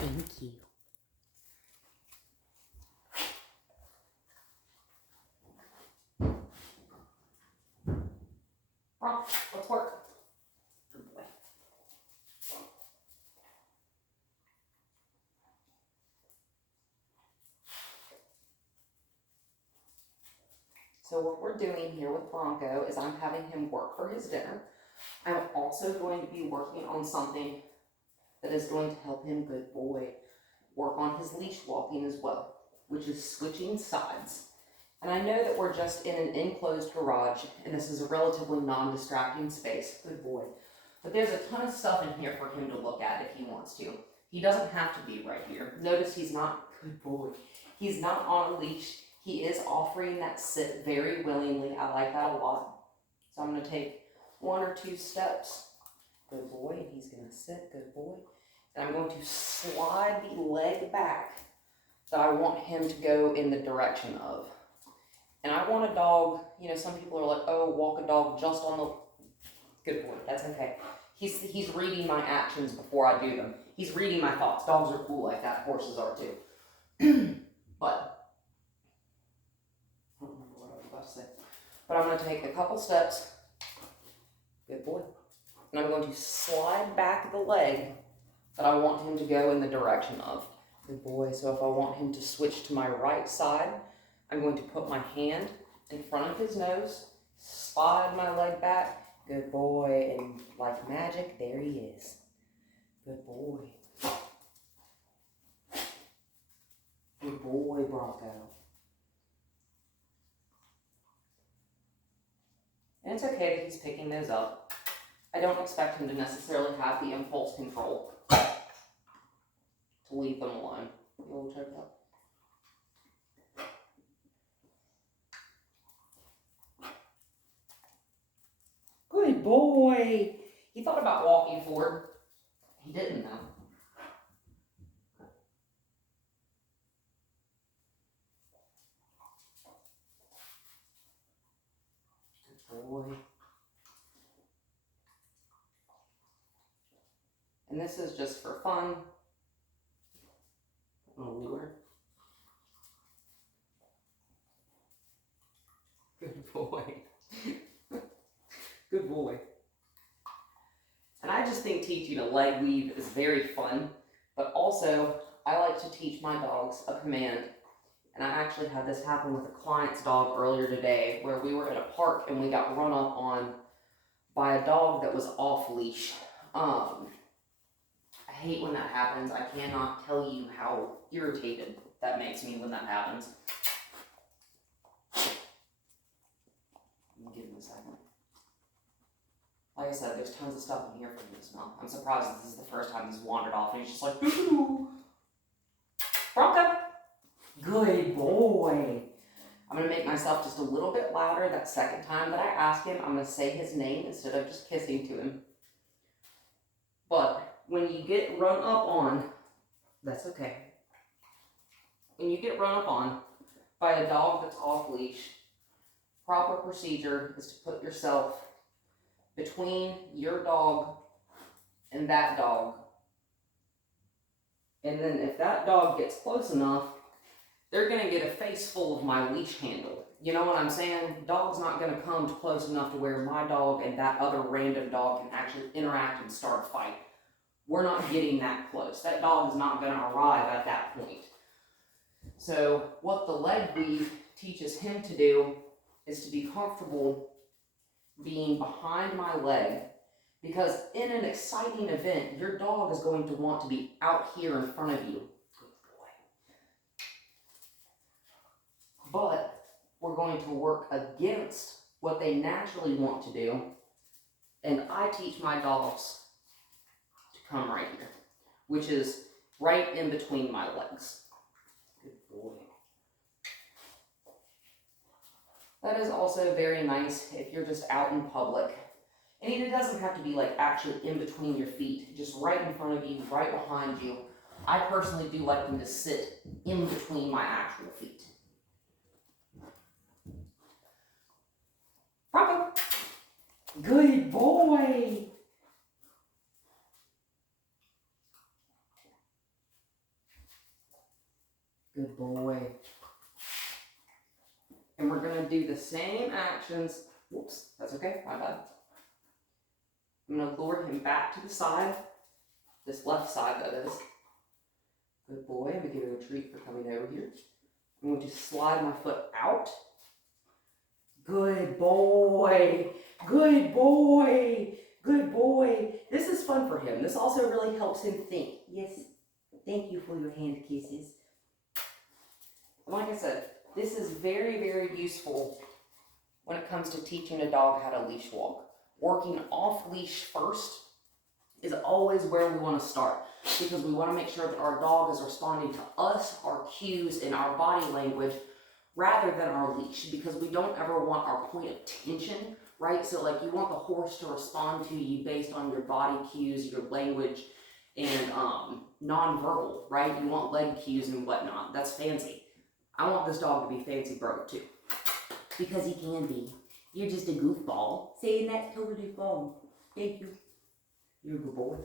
Thank you. Bronco, let's work. Good boy. So what we're doing here with Bronco is I'm having him work for his dinner. I'm also going to be working on something that is going to help him, good boy, work on his leash walking as well, which is switching sides. And I know that we're just in an enclosed garage, and this is a relatively non-distracting space, good boy. But there's a ton of stuff in here for him to look at if he wants to. He doesn't have to be right here. Notice he's not, good boy, he's not on a leash. He is offering that sit very willingly. I like that a lot. So I'm going to take 1 or 2 steps. Good boy, and he's going to sit, good boy. And I'm going to slide the leg back that I want him to go in the direction of. And I want a dog, you know, some people are like, oh, walk a dog just on the, good boy, that's okay. He's reading my actions before I do them. He's reading my thoughts. Dogs are cool like that, horses are too. But, I don't remember what I was about to say. But I'm going to take a couple steps, good boy. And I'm going to slide back the leg that I want him to go in the direction of. Good boy, so if I want him to switch to my right side, I'm going to put my hand in front of his nose, slide my leg back, good boy, and like magic, there he is. Good boy. Good boy, Bronco. And it's okay that he's picking those up. I don't expect him to necessarily have the impulse control to leave them alone. You will check it out. Good boy. He thought about walking forward. He didn't though. Good boy. And this is just for fun. A lure. Good boy. Good boy. And I just think teaching a leg weave is very fun, but also I like to teach my dogs a command. And I actually had this happen with a client's dog earlier today where we were at a park and we got run up on by a dog that was off leash. I hate when that happens. I cannot tell you how irritated that makes me when that happens. Give me a second. Like I said, there's tons of stuff in here for him to smell. I'm surprised this is the first time he's wandered off and he's just like, ooh. Bronco. Good boy. I'm going to make myself just a little bit louder that second time that I ask him. I'm going to say his name instead of just kissing to him. But when you get run up on, that's okay. When you get run up on by a dog that's off leash, proper procedure is to put yourself between your dog and that dog. And then if that dog gets close enough, they're going to get a face full of my leash handle. You know what I'm saying? Dog's not going to come close enough to where my dog and that other random dog can actually interact and start a fight. We're not getting that close. That dog is not going to arrive at that point. So what the leg weave teaches him to do is to be comfortable being behind my leg, because in an exciting event, your dog is going to want to be out here in front of you. Good boy. But we're going to work against what they naturally want to do, and I teach my dogs to come right here, which is right in between my legs. Good boy. That is also very nice if you're just out in public. And it doesn't have to be like actually in between your feet, just right in front of you, right behind you. I personally do like them to sit in between my actual feet. Bronco. Good boy. Good boy. And we're gonna do the same actions. Whoops, that's okay, my bad. I'm gonna lure him back to the side. This left side, that is. Good boy, I'm gonna give him a treat for coming over here. I'm going to slide my foot out. Good boy, good boy, good boy. This is fun for him. This also really helps him think. Yes, thank you for your hand kisses. Like I said, this is very, very useful when it comes to teaching a dog how to leash walk. Working off leash first is always where we want to start, because we want to make sure that our dog is responding to us, our cues, and our body language rather than our leash, because we don't ever want our point of tension, right? So like you want the horse to respond to you based on your body cues, your language, and non-verbal, right? You want leg cues and whatnot. That's fancy. I want this dog to be fancy broke too, because he can be. You're just a goofball. Saying that's totally fun. Thank you. You're a good boy.